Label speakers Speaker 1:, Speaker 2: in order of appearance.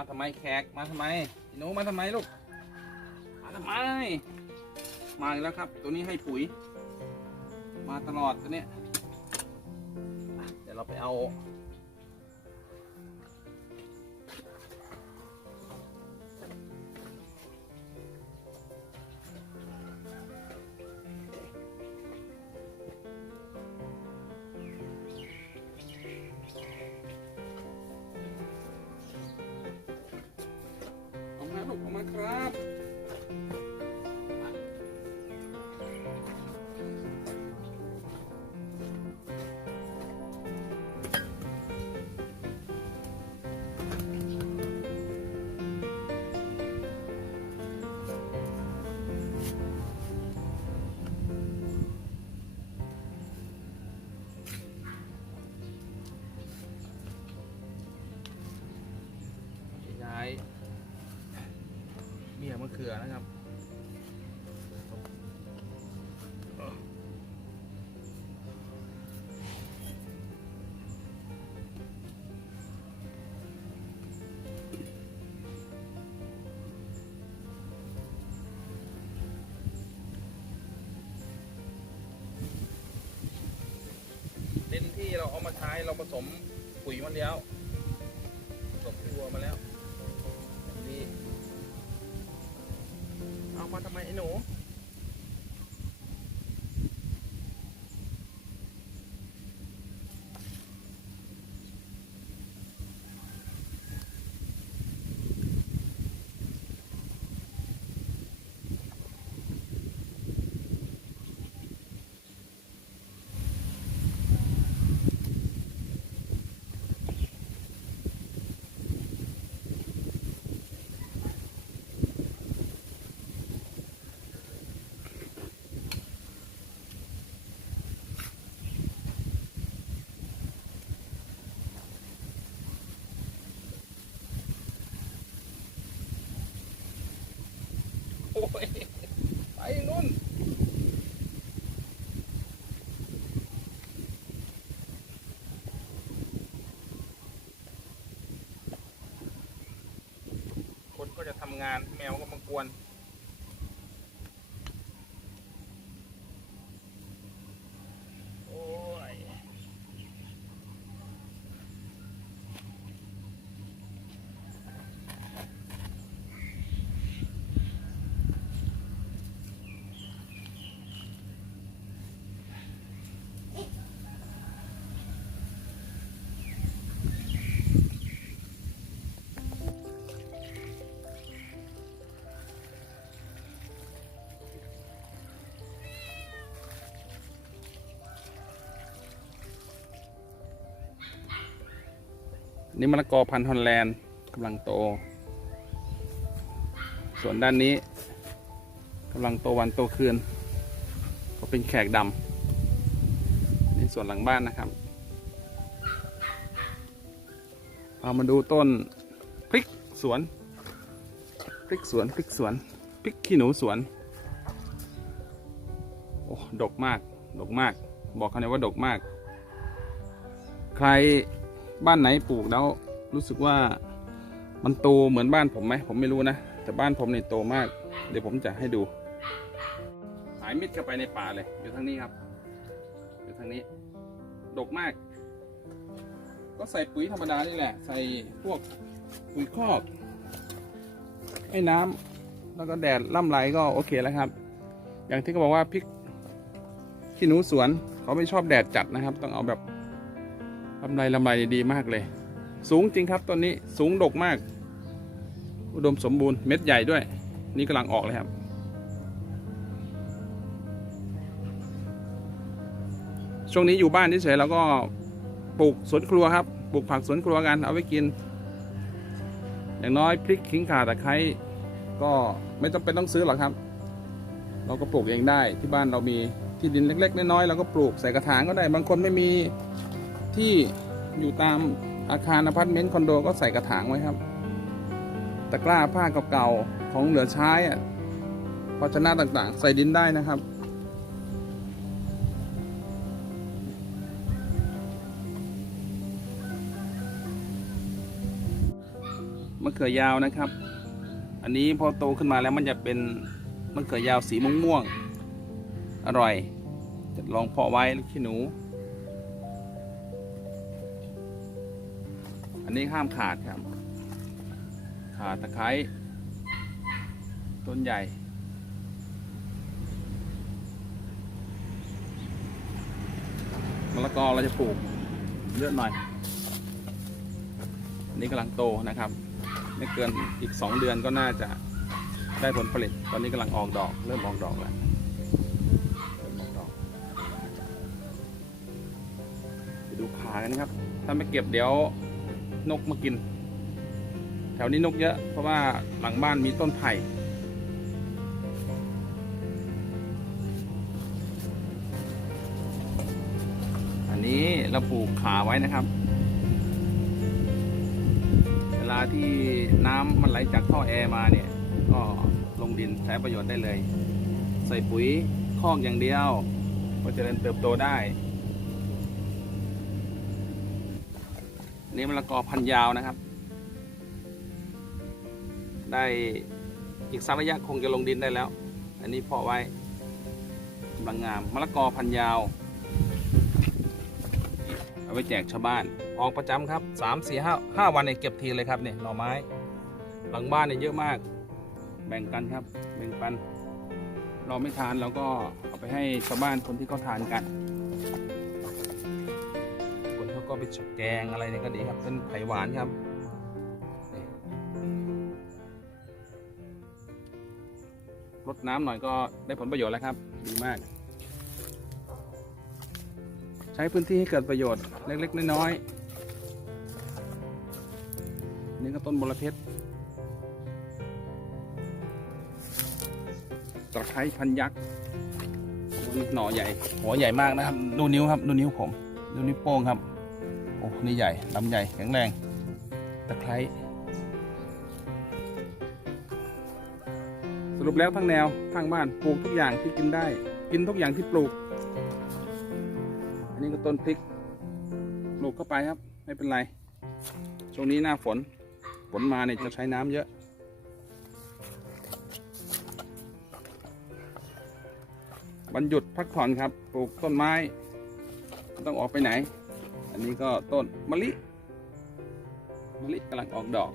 Speaker 1: มาทำไมแขกมาทำไมหนูมาทำไมลูก มาทำไม มาอีกแล้วครับ ตัวนี้ให้ปุ๋ย มาตลอดตัวเนี้ยเดี๋ยวเราไปเอา นุกมากออกมาครับ อนะครับดินที่เราเอามาใช้เราผสมปุ๋ยมันแล้วผสมขี้วัวมาแล้ว อามาทำไมไอ้หนู ยไปนู่นคนก็จะทำงานแมวก็มากวน นี่มะละกอพันธุ์ฮอลแลนด์กำลังโต ส่วนด้านนี้กำลังโตวันโตคืน ก็เป็นแขกดำนี่ส่วนหลังบ้านนะครับเอามาดูต้นพริกสวน พริกสวน พริกสวน พริกขี้หนูสวน โอ้ ดกมาก ดกมาก บอกเขาเลยว่าดกมาก ใคร บ้านไหนปลูกแล้วรู้สึกว่ามันโตเหมือนบ้านผมไหมผมไม่รู้นะ แต่บ้านผมเนี่ยโตมาก เดี๋ยวผมจะให้ดูหายมิดเข้าไปในป่าเลย อยู่ทางนี้ครับ อยู่ทางนี้ ดกมาก ก็ใส่ปุ๋ยธรรมดานี่แหละ ใส่พวกปุ๋ยคอกให้น้ำแล้วก็แดดล่ำไหลก็โอเคแล้วครับ อย่างที่เขาบอกว่าพริกขี้หนูสวนเขาไม่ชอบแดดจัดนะครับ ต้องเอาแบบ ลำไรลำไรดีมากเลย สูงจริงครับต้นนี้สูงดกมาก อุดมสมบูรณ์เม็ดใหญ่ด้วย นี่กำลังออกเลยครับช่วงนี้อยู่บ้านเฉยๆแล้วก็ปลูกสวนครัวครับ ปลูกผักสวนครัวกันเอาไว้กิน อย่างน้อยพริกขิงข่าตะไคร้ก็ไม่จำเป็นต้องซื้อหรอกครับ เราก็ปลูกเองได้ที่บ้านเรามีที่ดินเล็ก ๆ น้อยๆเราก็ปลูกใส่กระถางก็ได้ บางคนไม่มี ที่อยู่ตามอาคารอพาร์ตเมนต์คอนโดก็ใส่กระถางไว้ครับ ตะกร้าผ้าเก่าๆของเหลือใช้อะภาชนะต่างๆ ใส่ดินได้นะครับ มะเขือยาวนะครับ อันนี้พอโตขึ้นมาแล้วมันจะเป็นมะเขือยาวสีม่วงๆอร่อยจะลองเพาะไว้ลูกขี้หนู อันนี้ห้ามขาดครับ ขาตะไคร้ต้นใหญ่มะละกอเราจะปลูกเยอะหน่อย อันนี้กำลังโตนะครับ ไม่เกินอีก 2 เดือนก็น่าจะได้ผลผลิต ตอนนี้กำลังออกดอก เริ่มออกดอกแล้วเริ่มออกดอกไปดูขากันครับ ถ้าไม่เก็บเดี๋ยว นกมากิน แถวนี้นกเยอะ เพราะว่าหลังบ้านมีต้นไผ่อันนี้เราปลูกขาไว้นะครับ เวลาที่น้ำมันไหลจากท่อแอร์มาเนี่ย ก็ลงดินใช้ประโยชน์ได้เลย ใส่ปุ๋ยคอกอย่างเดียว ก็จะเริญเติบโตได้ นี่มะละกอพันยาวนะครับ ได้อีกสักระยะคงจะลงดินได้แล้ว อันนี้เพาะไว้กำลังงามมะละกอพันยาว เอาไปแจกชาวบ้าน ออกประจำครับสามสี่ห้าห้าวันเนี่ยเก็บทีเลยครับเนี่ยหน่อไม้ หลังบ้านเนี่ยเยอะมาก แบ่งกันครับ แบ่งปัน เราไม่ทานเราก็เอาไปให้ชาวบ้านคนที่เขาทานกัน ก็ไปชุบแกงอะไรเนี่ยก็ดีครับ เป็นไผ่หวานครับนี่รดน้ำหน่อยก็ได้ผลประโยชน์แล้วครับ ดีมาก ใช้พื้นที่ให้เกิดประโยชน์เล็ก ๆ น้อยๆนี่ก็ต้นบรเพชรตะไคร้พันยักษ์หน่อใหญ่ หัวใหญ่มากนะครับ ดูนิ้วครับ ดูนิ้วผม ดูนิ้วโป้งครับ โอ้นี่ใหญ่ลำใหญ่แข็งแรงตะไคร้สรุปแล้วทั้งแนวข้งบ้านปลูกทุกอย่างที่กินได้ กินทุกอย่างที่ปลูก อันนี้ก็ต้นพริกปลูกเข้าไปครับ ไม่เป็นไร ช่วงนี้หน้าฝน ฝนมาเนี่ยจะใช้น้ำเยอะวันหยุดพักผ่อนครับ ปลูกต้นไม้ ต้องออกไปไหน อันนี้ก็ต้นมะลิ มะลิกำลังออกดอก